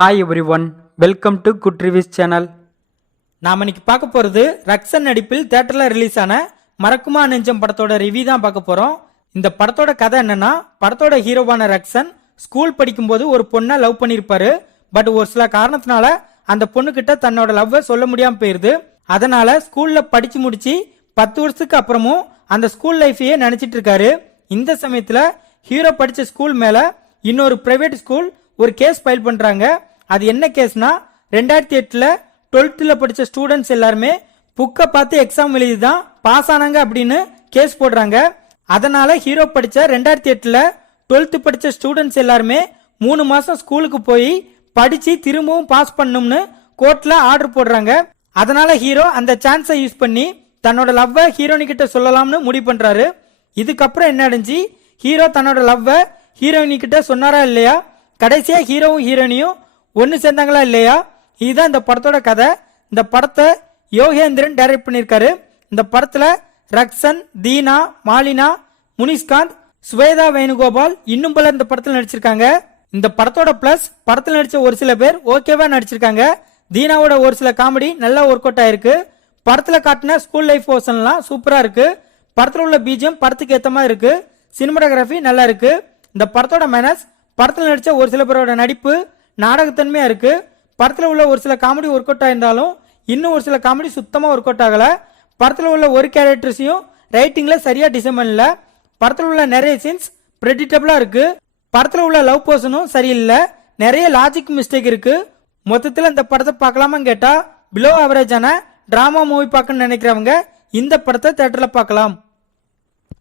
Hi everyone welcome to good reviews channel நாம இன்னைக்கு பார்க்க போகிறது ரக்ஷன் நடிப்பில் தேட்டரில் ரிலீஸ் ஆன மறக்குமா நெஞ்சம் படத்தோட ரிவ்யூ தான் பார்க்க போகிறோம் இந்த படத்தோட கதை என்னன்னா படத்தோட ஹீரோவான ரக்ஷன் ஸ்கூல் படிக்கும்போது ஒரு பொண்ணை லவ் பண்ணியிருப்பாரு. பட் ஒரு சில காரணத்தினால அந்த பொண்ணுக்கிட்ட தன்னோட லவ்வை சொல்ல முடியாமல் போயிருது. அதனால ஸ்கூலில் படித்து முடித்து பத்து வருஷத்துக்கு அப்புறமும் அந்த ஸ்கூல் லைஃபையே நினச்சிட்டு இருக்காரு. இந்த சமயத்தில் ஹீரோ படித்த ஸ்கூல் மேலே இன்னொரு பிரைவேட் ஸ்கூல் ஒரு கேஸ் ஃபைல் பண்றாங்க. அது என்ன கேஸ்னா ரெண்டாயிரத்தி எட்டுல டுவெல்த்ல படிச்ச ஸ்டூடெண்ட்ஸ் எல்லாருமே புக்கை பார்த்து எக்ஸாம் எழுதி தான் பாஸ் ஆனாங்க அப்படின்னு கேஸ் போடுறாங்க. அதனால ஹீரோ படிச்ச ரெண்டாயிரத்தி எட்டுல டுவெல்த்து படிச்ச ஸ்டூடெண்ட்ஸ் எல்லாருமே மூணு மாசம் ஸ்கூலுக்கு போய் படிச்சு திரும்பவும் பாஸ் பண்ணும்னு கோர்ட்ல ஆர்டர் போடுறாங்க. அதனால ஹீரோ அந்த சான்ஸை யூஸ் பண்ணி தன்னோட லவ்வை ஹீரோனிக்கிட்ட சொல்லலாம்னு முடிவு பண்றாரு. இதுக்கப்புறம் என்ன அடைஞ்சு ஹீரோ தன்னோட லவ்வை ஹீரோயினி கிட்ட சொன்னாரா இல்லையா? கடைசியா ஹீரோவும் ஹீரோனியும் ஒன்னு சேர்ந்தாங்களா இல்லையா? இதுதான் இந்த படத்தோட கதை. இந்த படத்தை யோகேந்திரன் டைரக்ட் பண்ணியிருக்காரு. இந்த படத்துல ரக்ஷன் தீனா மாலினா முனிஷ்காந்த் சுவேதா வேணுகோபால் இன்னும் பலர் இந்த படத்தில் நடிச்சிருக்காங்க. இந்த படத்தோட பிளஸ் படத்தில் நடிச்ச ஒரு சில பேர் ஓகேவா நடிச்சிருக்காங்க. தீனாவோட ஒரு சில காமெடி நல்லா ஒர்க் அவுட் ஆயிருக்கு. படத்துல காட்டின ஸ்கூல் லைஃப் போர்ஷன்லாம் சூப்பரா இருக்கு. படத்தில் உள்ள பீஜியம் படத்துக்கு ஏற்ற மாதிரி இருக்கு. சினிமாட்டோகிராஃபி நல்லா இருக்கு. இந்த படத்தோட மேனஸ் படத்தில் நடித்த ஒரு சில பேரோட நடிப்பு நாடகத்தன்மையாக இருக்குது படத்தில் உள்ள ஒரு சில காமெடி ஒர்க் அவுட் ஆயிருந்தாலும் இன்னும் ஒரு சில காமெடி சுத்தமாக ஒர்க் அவுட் ஆகலை. படத்தில் உள்ள ஒரு கேரக்டர்ஸையும் ரைட்டிங்கில் சரியாக டிசைன் பண்ணல. படத்தில் உள்ள நிறைய சீன்ஸ் ப்ரெடிக்டபிளா இருக்குது படத்தில் உள்ள லவ் பர்சனும் சரியில்லை. நிறைய லாஜிக் மிஸ்டேக் இருக்குது மொத்தத்தில் இந்த படத்தை பார்க்கலாமான்னு கேட்டால் பிலோ ஆவரேஜான ட்ராமா மூவி பார்க்கணும்னு நினைக்கிறவங்க இந்த படத்தை தேட்டரில் பார்க்கலாம்.